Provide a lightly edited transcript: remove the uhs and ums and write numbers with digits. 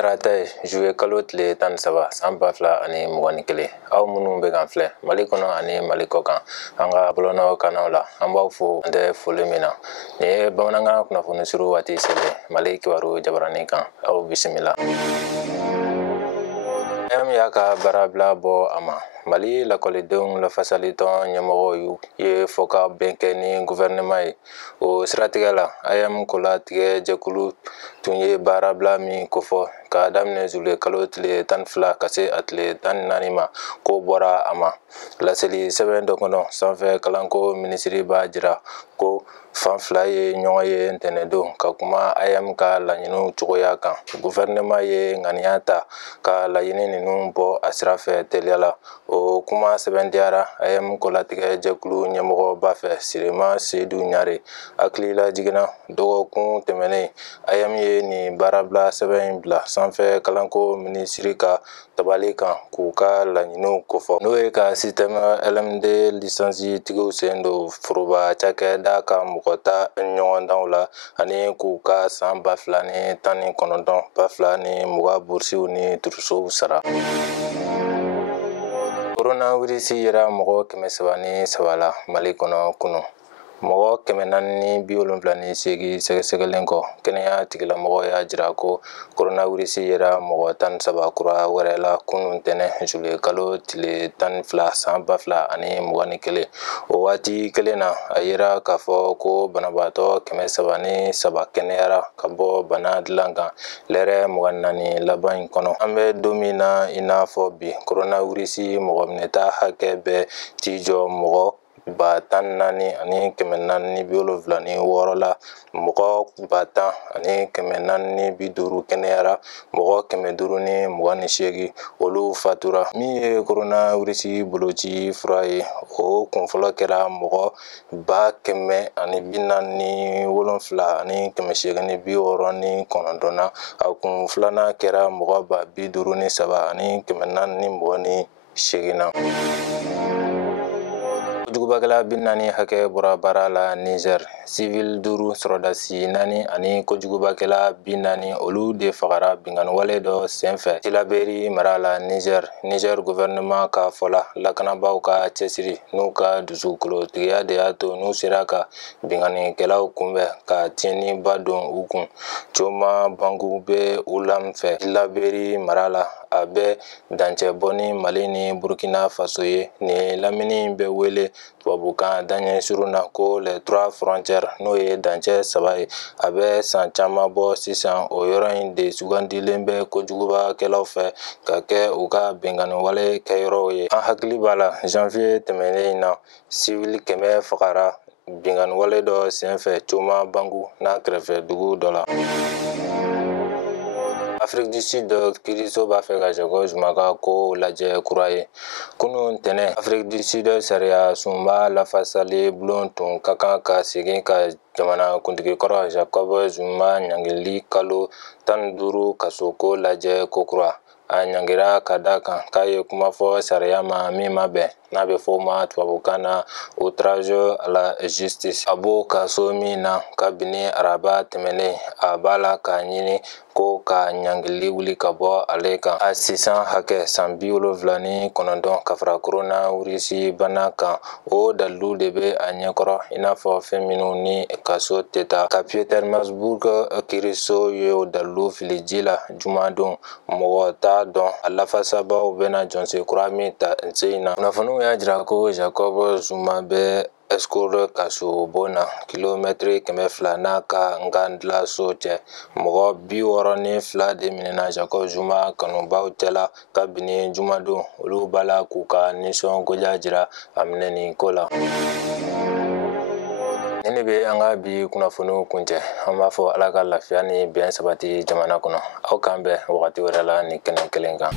tarata juillet kalo tile 17 san 2021 aw minnu bɛ kan filɛ Mali kɔnɔ ani Mali kɔ kan an ka bolonɔw kannaw la an b'aw fo an tɛ foli min na ni ye bamanankan kunnafoni suru waati sɛbɛn Mali kibaru jabaranin kan aw bisimila. y'a ka baarabila bɔ a ma Mali lakɔlidenw lafasali tɔn ɲɛmɔgɔw ye fɔ ka bɛn kɛ ni gouvernement ye o siratigɛ la AM kolatigɛ jɛkulu tun ye baarabila min kofɔ ka daminɛ juillet kalo tile 12 ka se a tile 14 ma ko bɔra a ma laseli sɛbɛn dɔ kɔnɔ sanfɛ kalanko minisiri b'a jira ko fan fila ye ɲɔgɔn ye ntɛnɛndon ka kuma AM ka laɲiniw cogoya kan gouvernement ye ŋaniya ta ka laɲini ninnu bɔ a sira fɛ teliyala o kuma sɛbɛndiyara AM kolatigɛ jɛkulu ɲɛmɔgɔba fɛ Sirima Seydou Ɲare hakilila jiginna dɔgɔkun tɛmɛnen AM ye nin baarabila sɛbɛn in bila sanfɛ kalanko minisiri ka tabali kan k'u ka laɲiniw kofɔ n'o ye ka système LMD lisansi tigiw sen don foroba cakɛda ka mɔgɔ ta ɲɔgɔndanw la ani k'u ka san 2019 2020 bursiw ni turusow sara. Coronavirus yera mɔgɔ 303 la Mali kɔnɔ kunu mɔgɔ 478 sɛgɛsɛgɛlen kɔ kɛnɛya tigilamɔgɔ y'a jira ko coronavirus yera mɔgɔ 13 kura wɛrɛ la kunun tɛnɛ juillet kalo tile 12 san 2021 o waati kelen na a yera k'a fɔ ko banabaatɔ 303 kɛnɛyara ka bɔ bana dilan kan lɛrɛ 24 laban in kɔnɔ an bɛ don min na i n'a fɔ bi coronavirus mɔgɔ minɛta hakɛ bɛɛ t'i jɔ mɔgɔ 14,476 la mɔgɔ 10,450 kɛnɛyara mɔgɔ 528 olu fatura min ye coronavirus boloci fura ye o kunfɔlɔ kɛra mɔgɔ 147,869 na a kun filanan kɛra mɔgɔ 53,428 na. Kojugubakɛla 40 hakɛ bɔra baara la Niger civil 5 sɔrɔdasi 4 ani kojugubakɛla 40 olu de fagara binganiwale dɔ senfɛ Tilaberi mara la Niger gouvernement ka fɔla lakanabaw ka cɛsiri n'u ka dusukolotigiya de y'a to n'u sera ka binganikɛlaw kunbɛn ka tiɲɛniba don u kun Coma Bangu bɛ Ulam fɛ Tilaberi mara la a bɛ dancɛ bɔ ni Mali ni Burkina Faso ye ni lamini bɛ wele tubabukan daɲɛ surun na ko les 3 frontières n'o ye dancɛ 3 ye a bɛ san caman bɔ sisan o yɔrɔ in de sugandilen bɛ kojugubakɛlaw fɛ ka kɛ u ka binganiwale kɛyɔrɔw ye an hakili b'a la janvier tɛmɛnen na civil 100 fagara binganiwale dɔ senfɛ Coma Bangu n'a kɛrɛfɛ dugu dɔ la. Afrique du Sud kiiriso b'a fɛ ka Jacob Zuma ka ko lajɛ kura ye kunun ntɛnɛn Afrique du Sud sariya sunba lafasali bulon tun ka kan ka segin ka jamana kuntigi kɔrɔ Jacob Zuma ɲangili kalo 15 kasoko lajɛ kokura a ɲangira ka da kan k'a ye kuma fɔ sariya ma min ma bɛn n'a bɛ fɔ ma tubabukan na outrage à la justice a b'o kaso min na kabini araba tɛmɛnen a b'a la k'a ɲini ko ka ɲangili wuli ka bɔ ale kan a sisan hakɛ san 79 ka fara coronavirus bana kan o dalilu de bɛ a ɲɛkɔrɔ i n'a fɔ fɛn minnu ni kaso tɛ taa ka Pietermaritzburg kiiriso ye o dalilu fili ji la jumadon mɔgɔ t'a dɔn a lafasabaw bɛna jɔnsen kura min ta sen in na kunnafoniw y'a jira ko Jacob Zuma bɛ Escrow kaso bon na kilomètre 200 n'a ka Ngandla-so cɛ mɔgɔ 62 de minɛna Jacob Zuma kanubaw cɛla kabini jumadon olu b'a la k'u ka nisɔngoja jira a minɛni ko la. Ni ne bɛ an ka bi kunnafoniw kuncɛ an b'a fɔ Ala ka lafiya ni bɛn sabati jamana kɔnɔ aw k'an bɛn wagati wɛrɛ la ni kɛnɛ kelen kan.